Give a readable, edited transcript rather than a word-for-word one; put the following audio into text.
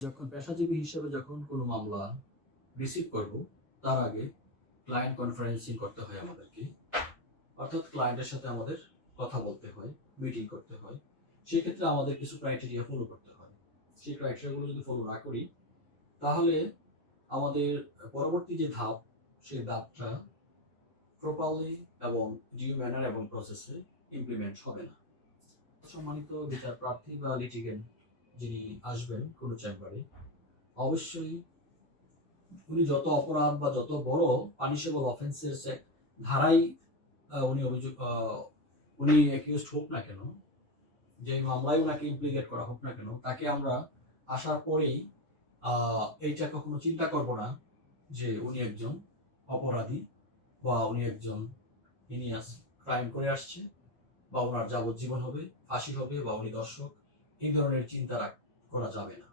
যখন পেশাজীবী হিসেবে যখন কোনো মামলা রিসিভ করব, তার আগে ক্লায়েন্ট কনফারেন্সিং করতে হয় আমাদেরকে। অর্থাৎ ক্লায়েন্টের সাথে আমাদের কথা বলতে হয়, মিটিং করতে হয়। সেক্ষেত্রে আমাদের কিছু ক্রাইটেরিয়া ফলো করতে হয়। সেই ক্রাইটেরিয়াগুলো যদি ফলো না করি, তাহলে আমাদের পরবর্তী যে ধাপ, সেই ধাপটা প্রপারলি এবং ডিউ ম্যানার এবং প্রসেসে ইমপ্লিমেন্ট হবে না। সম্মানিত বিচার প্রার্থী বা লিটিগেন্ট যিনি আসবেন কোনো চেম্বারে, অবশ্যই উনি যত অপরাধ বা যত বড় পানিশেবল অফেন্সের ধারাই উনি অ্যাকিউজড হোক না কেন, যে মামলায় ওনাকে ইমপ্লিকেট করা হোক না কেন, তাকে আমরা আসার পরেই এইটা কখনো চিন্তা করব না যে উনি একজন অপরাধী বা উনি একজন হিনিয়াস ক্রাইম করে আসছে বা ওনার যাবজ্জীবন হবে, ফাঁসি হবে বা উনি দর্শক, এই ধরনের চিন্তা করা যাবে না।